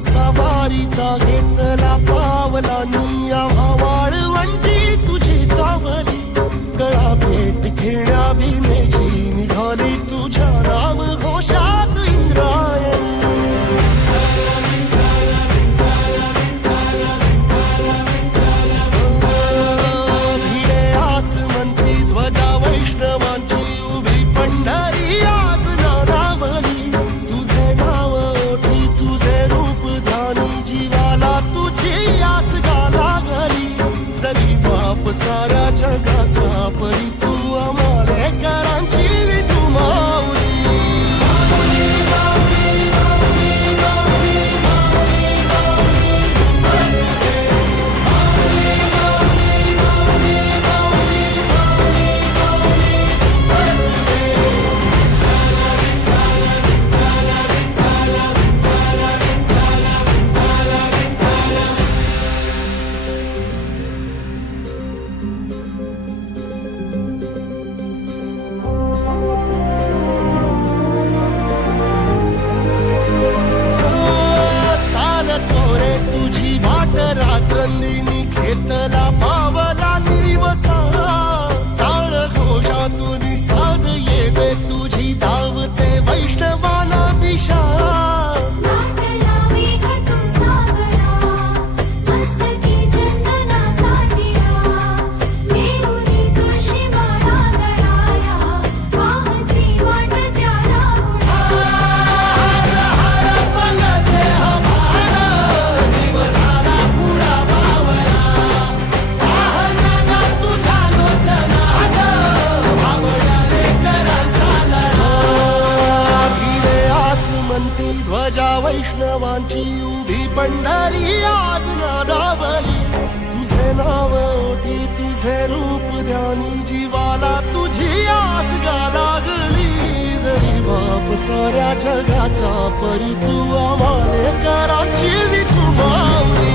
सवारीचा घेतला पावलांनी आम्हा वाळवंटी तुझी सावली गळा भेट घेण्या भीमेची निघाली तुझ्या नाम घोषात इंद्रायणी भिडे आसमंती ध्वजा वैष्णवांची उभी पंढरी आज नानावली तुझे नाव ओठी तुझे रूप ध्यानी जीवाला तुझी आस लागली जरी बाप साऱ्या जगाचा परी तू आमालेकरांची विठू माऊली रात्रंदिनी घेतला पावला निवसा टाळ घोषातून साध येते तुझी धावते वैष्णवाला दिशा ध्वजा वैष्णवांची उभी पंढरी आज नादावली तुझे नाव ओठी तुझे रूप ध्यानी जीवाला तुझी आस लागली जरी बाप साऱ्या जगाचा परी तू आमालेकरांची विठू माऊली